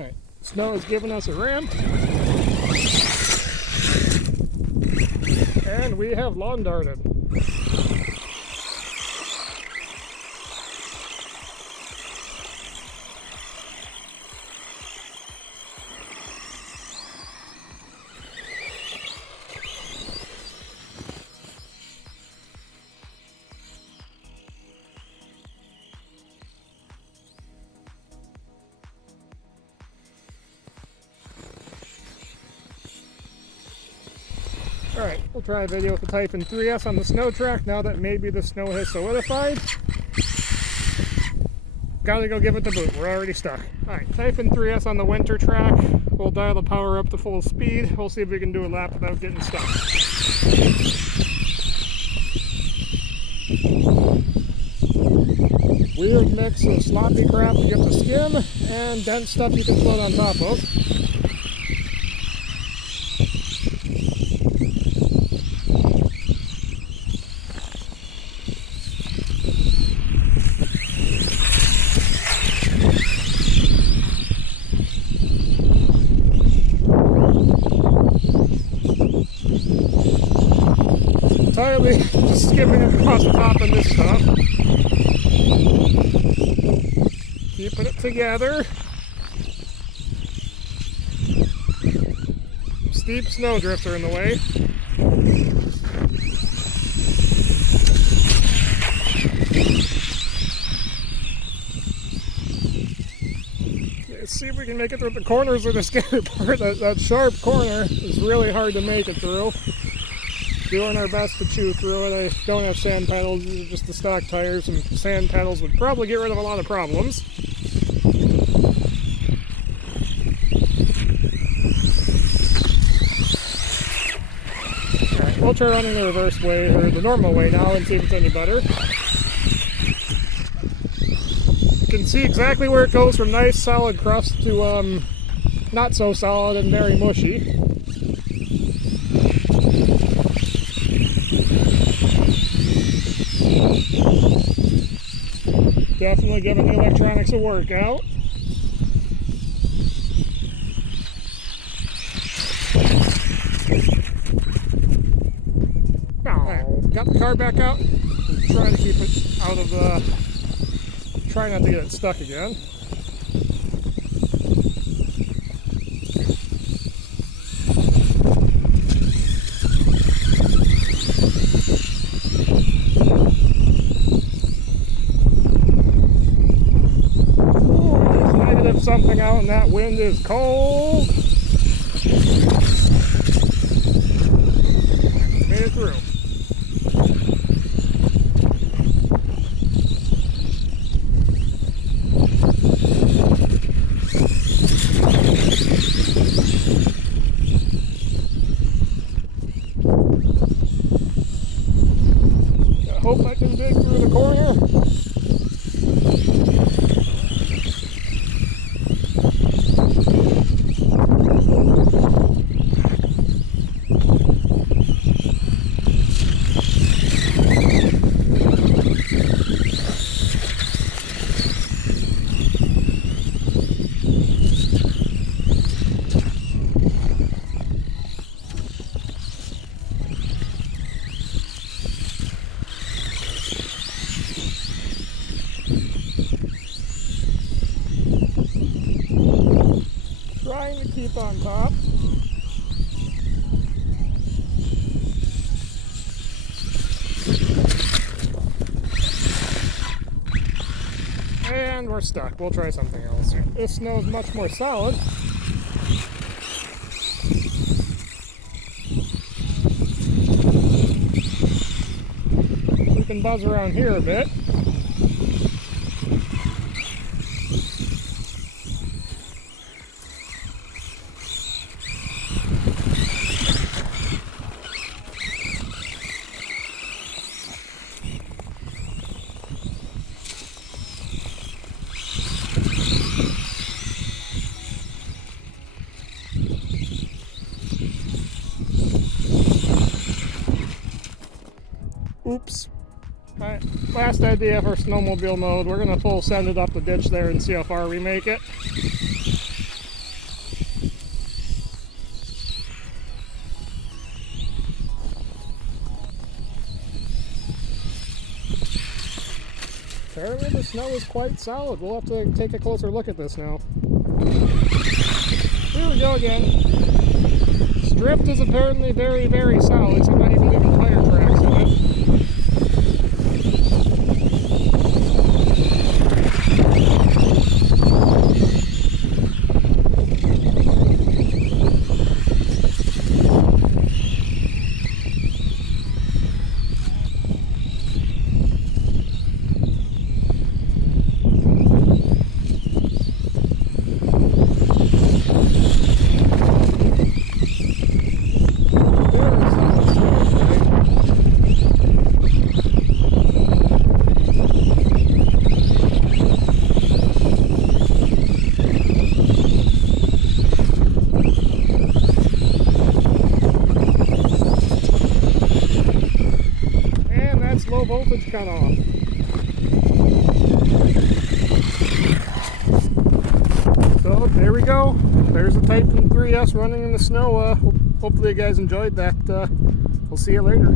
Alright, snow is giving us a ramp. And we have lawn darted. Alright, we'll try a video with the Typhon 3S on the snow track now that maybe the snow has solidified. Gotta go give it the boot, we're already stuck. Alright, Typhon 3S on the winter track. We'll dial the power up to full speed. We'll see if we can do a lap without getting stuck. Weird mix of sloppy crap you have to skim and dense stuff you can float on top of. Entirely just skimming across the top of this stuff. Keeping it together. Steep snowdrifts are in the way. Let's see if we can make it through the corners of the scary part. That sharp corner is really hard to make it through. Doing our best to chew through it. I don't have sand pedals, these are just the stock tires, and sand pedals would probably get rid of a lot of problems. Alright, we'll try running the reverse way, or the normal way now, and see if it's any better. You can see exactly where it goes from nice solid crust to not so solid and very mushy. Definitely giving the electronics a workout. Alright, got the car back out. Try to keep it out of the... Try not to get it stuck again. Something out and that wind is cold. Made it through. I hope I can dig through the corner. Trying to keep on top. And we're stuck. We'll try something else. This snow is much more solid. We can buzz around here a bit. Oops. Alright, last idea for snowmobile mode. We're going to full send it up the ditch there and see how far we make it. apparently the snow is quite solid. We'll have to take a closer look at this now. Here we go again. Drift is apparently very, very solid. Somebody even leaving tire tracks in it. Low voltage cut off. So there we go. There's the Typhon 3S running in the snow. Hopefully you guys enjoyed that. We'll see you later.